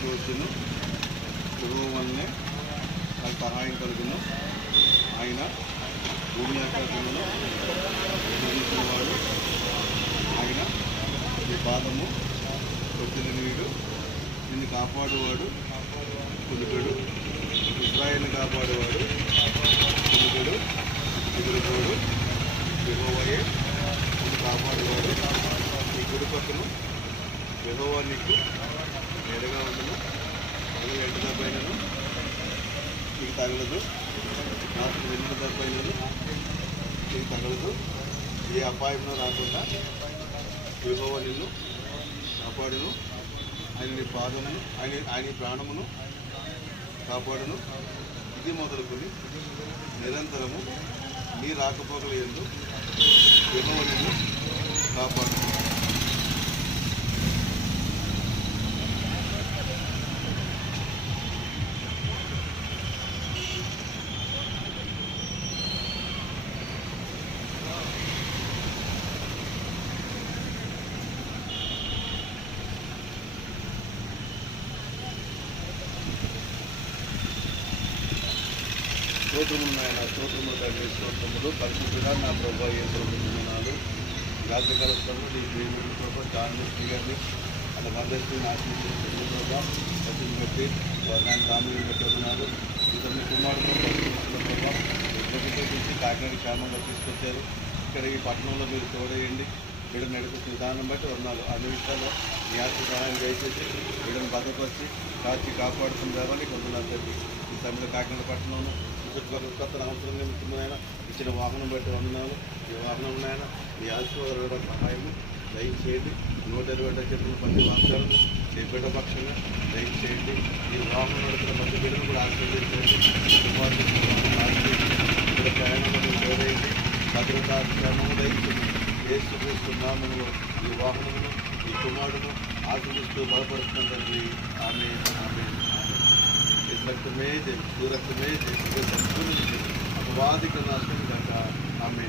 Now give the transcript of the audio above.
నుండి వచ్చును, యెహోవా వల్లనే నాకు సహాయం కలుగును. ఆయన భూమి ఆకాశములను నిర్మించినవాడు. ఆయన నీ పాదము కొట్టిన వీడు, నిన్ను కాపాడువాడు కులుకుడు. ఇశ్రాయేలును కాపాడువాడు కులుకుడు, ఎదురుకోడు. యెహోవాయే నిన్ను కాపాడువాడు. నీ కుడి పక్కను యెహోవా నీకు ఎడగా ఉండును. పగలు ఎండ దెబ్బైనను నీకు తగలదు, రాత్రి వెన్నెల దెబ్బైనను నీకు తగలదు. ఏ అపాయంలో రాకుండా యెహోవా నిన్ను కాపాడును. ఆయన నీ పాదమును ఆయన ప్రాణమును కాపాడును. ఇది మొదలుకొని నిరంతరము నీ రాకపోకలు యందు యెహోవా నిన్ను కాపాడు. స్తోత్రములు నాయన, స్తోత్రములు తండ్రి, స్తోత్రములు. పరిశుద్ధుడా నా ప్రభా యేసు వందనాలు. రాత్రికాల స్థలంలో నీ దేవుడి ప్రభా దాన్ని శ్రీగారిని అందరికీ నాశనం చేసిన ప్రభా ప్రతిని బట్టి వారిని కామిని పెట్టుకున్నారు. ఇతరుని కుమారుడు ప్రభా నుంచి కాకినాడ క్షేమంగా తీసుకొచ్చారు. ఇక్కడ ఈ పట్టణంలో మీరు తోడేయండి. వీడిని నడిపే విధానం బట్టి వర్ణాలు అన్ని విషయాల్లో మీ ఆర్థిక సహాయం దయచేసి వీడిని భద్రపరిచి కాచి కాపాడుకుని రావాలి. కొందరు ఈ సమయంలో కాకినాడ పట్టణంలో చుట్టుపక్కల కొత్త అవసరం నిమిత్తమైన ఇచ్చిన వాహనం బట్టి వందనాలు. ఈ వాహనంలో మీ ఆశీర్వాదాల సహాయము దయచేయండి. 120 చెప్పిన ప్రతి వాగ్దానము చేపేట పక్షంగా దయచేయండి. ఈ వాహనం నడుపుతున్న ప్రతి బిడ్డను కూడా ఆశీర్వదించండి. ఇక్కడ ప్రయాణంలో తోడేయండి. భద్రతా క్షేమము దయచేయండి. యేసు నామములో ఈ వాహనమును ఈ కుమారుడును ఆశీర్వదిస్తూ బలపడుతున్నది. ఆమె రక్తమే సూరక్తమే अपवादिक नाशనం కాక ఆమె